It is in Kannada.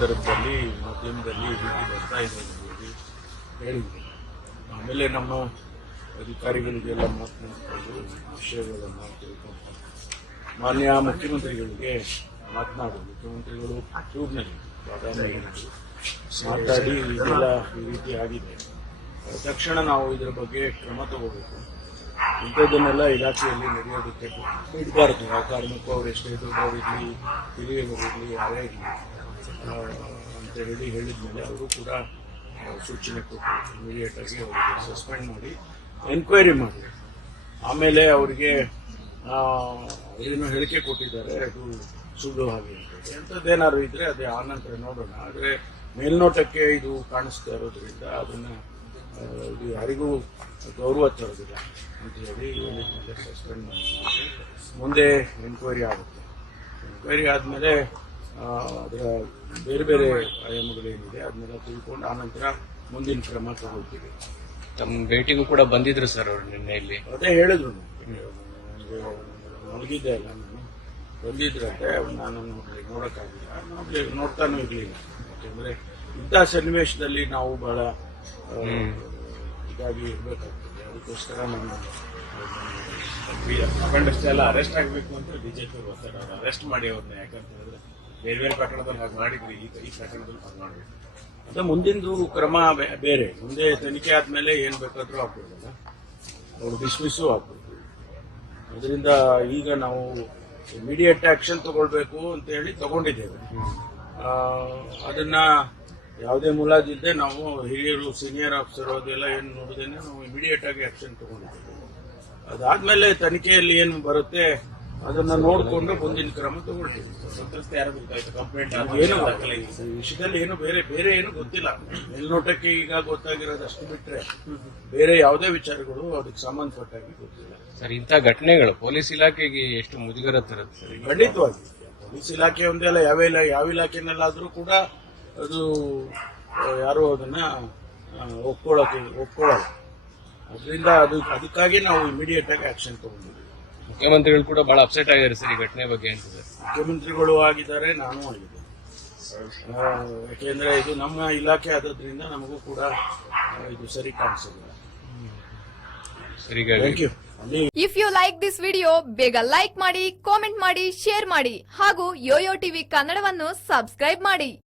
ಸಂದರ್ಭದಲ್ಲಿ ಮಾಧ್ಯಮದಲ್ಲಿ ಈ ರೀತಿ ಬರ್ತಾ ಇದೆ ಅಂತ ಹೇಳಿದ್ರು. ಆಮೇಲೆ ನಮ್ಮ ಅಧಿಕಾರಿಗಳಿಗೆಲ್ಲ ಮಾತನಾಡಿಕೊಂಡು ವಿಷಯಗಳನ್ನು ತಿಳ್ಕೊಂಡು ಮಾನ್ಯ ಮುಖ್ಯಮಂತ್ರಿಗಳಿಗೆ ಮುಖ್ಯಮಂತ್ರಿಗಳು ಟ್ಯೂಬ್ನಲ್ಲಿ ಬಾದಾಮಿ ಮಾತಾಡಿ ಇದೆಲ್ಲ ಈ ರೀತಿ ಆಗಿದೆ, ತಕ್ಷಣ ನಾವು ಇದರ ಬಗ್ಗೆ ಕ್ರಮ ತಗೋಬೇಕು, ಇಂಥದ್ದನ್ನೆಲ್ಲ ಇಲಾಖೆಯಲ್ಲಿ ನಡೆಯೋದಕ್ಕೆ ಬಿಡಬಾರ್ದು. ಯಾವ ಕಾರಣಕ್ಕೂ ಅವ್ರು ಎಷ್ಟೇ ದೊಡ್ಡವರಿರಲಿ ಹಿರಿಯರಿರಲಿ ಯಾರೇ ಇರಲಿ ಅಂತ ಹೇಳಿದ್ಮೇಲೆ ಅವರು ಕೂಡ ಸೂಚನೆ ಕೊಟ್ಟು ಇಮಿಡಿಯೇಟ್ ಆಗಿ ಅವರಿಗೆ ಸಸ್ಪೆಂಡ್ ಮಾಡಿ ಎನ್ಕ್ವೈರಿ ಮಾಡಿ ಆಮೇಲೆ ಅವರಿಗೆ ಏನು ಹೇಳಿಕೆ ಕೊಟ್ಟಿದ್ದಾರೆ ಅದು ಸುಳ್ಳು ಹಾಗೆ ಎಂಥದ್ದೇನಾದ್ರು ಇದ್ರೆ ಅದೇ ಆನಂತರ ನೋಡೋಣ. ಆದರೆ ಮೇಲ್ನೋಟಕ್ಕೆ ಇದು ಕಾಣಿಸ್ತಾ ಇರೋದ್ರಿಂದ ಅದನ್ನ ಇದು ಯಾರಿಗೂ ಗೌರವ ತರೋದಿಲ್ಲ ಅಂತ ಹೇಳಿ ಸಸ್ಪೆಂಡ್ ಮಾಡಿ ಮುಂದೆ ಎನ್ಕ್ವೈರಿ ಆಗುತ್ತೆ. ಎನ್ಕ್ವೈರಿ ಆದಮೇಲೆ ಅದರ ಬೇರೆ ಬೇರೆ ಆಯಾಮಗಳೇನಿದೆ ಅದನ್ನೆಲ್ಲ ತಿಳ್ಕೊಂಡು ಆನಂತರ ಮುಂದಿನ ಕ್ರಮ ತಗೊಳ್ತೀವಿ. ತಮ್ಮ ಭೇಟಿಗೂ ಕೂಡ ಬಂದಿದ್ರು ಸರ್ ಅವರು ನಿನ್ನೆ ಇಲ್ಲಿ. ಅದೇ ಹೇಳಿದ್ರು, ಮಲಗಿದ್ದೆ ಅಲ್ಲ ನಾನು, ಬಂದಿದ್ರಂತೆ, ನಾನು ನೋಡೋಕ್ಕಾಗಿಲ್ಲ, ನೋಡ್ತಾನೂ ಇರಲಿಲ್ಲ. ಯಾಕೆಂದ್ರೆ ಇಂಥ ಸನ್ನಿವೇಶದಲ್ಲಿ ನಾವು ಬಹಳ ಇದಾಗಿ ಇರಬೇಕಾಗ್ತದೆ. ಅದಕ್ಕೋಸ್ಕರ ನಾನು ಅಖಂಡಷ್ಟೇ ಎಲ್ಲ ಅರೆಸ್ಟ್ ಆಗಬೇಕು ಅಂತ ಬಿಜೆಪಿ ಬರ್ತಾರೆ. ಅವ್ರು ಅರೆಸ್ಟ್ ಮಾಡಿ ಅವ್ರನ್ನ, ಯಾಕಂತ ಹೇಳಿದ್ರೆ ಬೇರೆ ಬೇರೆ ಪ್ರಕರಣದಲ್ಲಿ ಹಾಗೆ ಮಾಡಿದ್ರಿ, ಈ ಪ್ರಕರಣದಲ್ಲಿ ಹಾಗೆ ಮಾಡಬೇಕು. ಅದು ಮುಂದಿಂದು ಕ್ರಮ ಬೇರೆ. ಮುಂದೆ ತನಿಖೆ ಆದ್ಮೇಲೆ ಏನ್ ಬೇಕಾದ್ರೂ ಆಗ್ಬೋದಲ್ಲ, ಅವರು ಡಿಸ್ಮಿಸ್ಸು ಆಗ್ಬೋದು. ಅದರಿಂದ ಈಗ ನಾವು ಇಮಿಡಿಯೇಟ್ ಆಕ್ಷನ್ ತಗೊಳ್ಬೇಕು ಅಂತ ಹೇಳಿ ತಗೊಂಡಿದ್ದೇವೆ. ಅದನ್ನ ಯಾವುದೇ ಮುಲಾಜಿಲ್ಲದೆ ನಾವು ಹಿರಿಯರು ಸೀನಿಯರ್ ಆಫೀಸರ್ ಅದೆಲ್ಲ ಏನು ನೋಡಿದೇನೆ ನಾವು ಇಮಿಡಿಯೇಟ್ ಆಗಿ ಆಕ್ಷನ್ ತಗೊಂಡಿದ್ದೇವೆ. ಅದಾದ್ಮೇಲೆ ತನಿಖೆಯಲ್ಲಿ ಏನು ಬರುತ್ತೆ ಅದನ್ನ ನೋಡಿಕೊಂಡು ಮುಂದಿನ ಕ್ರಮ ತಗೊಳ್ತೀವಿ. ಸಂತ್ರಸ್ತೆ ಯಾರು ಗೊತ್ತಾಯ್ತು, ಕಂಪ್ಲೇಂಟ್ ಏನು ಈ ವಿಷಯದಲ್ಲಿ ಏನು ಬೇರೆ ಏನು ಗೊತ್ತಿಲ್ಲ. ಮೇಲ್ನೋಟಕ್ಕೆ ಈಗ ಗೊತ್ತಾಗಿರೋದು ಅಷ್ಟು ಬಿಟ್ರೆ ಬೇರೆ ಯಾವುದೇ ವಿಚಾರಗಳು ಅದಕ್ಕೆ ಸಂಬಂಧಪಟ್ಟಾಗಿ ಗೊತ್ತಿಲ್ಲ. ಸರ್, ಇಂಥ ಘಟನೆಗಳು ಪೊಲೀಸ್ ಇಲಾಖೆಗೆ ಎಷ್ಟು ಮುಜುಗರ ತರುತ್ತೆ ಸರ್? ಖಂಡಿತವಾಗಿ ಪೊಲೀಸ್ ಇಲಾಖೆ ಒಂದೇ ಅಲ್ಲ, ಯಾವ ಇಲಾಖೆನಲ್ಲಾದ್ರೂ ಕೂಡ ಅದು ಯಾರು ಅದನ್ನ ಒಪ್ಕೊಳ್ಳಲ್ಲ. ಅದರಿಂದ ಅದಕ್ಕಾಗಿ ನಾವು ಇಮಿಡಿಯೇಟ್ ಆಗಿ ಆಕ್ಷನ್ ತಗೊಂಡಿದ್ದೀವಿ. ಮುಖ್ಯಮಂತ್ರಿಗಳು ಕೂಡ ಬಹಳ ಅಪ್ಸೆಟ್ ಆಗಿದ್ದಾರೆ ಸರ್ ಈ ಘಟನೆ ಬಗ್ಗೆ ಅಂತ. ಮುಖ್ಯಮಂತ್ರಿಗಳು ಆಗಿದ್ದಾರೆ, ನಾನು ಆಗಿದ್ದೇನೆ. ಯಾಕೆಂದ್ರೆ ಇದು ನಮ್ಮ ಇಲಾಖೆ ಆದ್ರಿಂದ ನಮಗೂ ಕೂಡ ಇದು ಸರಿ ಕಾಣಿಸೋದಿಲ್ಲ. ಸರಿ, thank you. If you like this video ಬೇಗ ಲೈಕ್ ಮಾಡಿ, ಕಾಮೆಂಟ್ ಮಾಡಿ, ಶೇರ್ ಮಾಡಿ ಹಾಗೂ ಯೋಯೋ ಟಿವಿ ಕನ್ನಡವನ್ನು ಸಬ್ಸ್ಕ್ರೈಬ್ ಮಾಡಿ.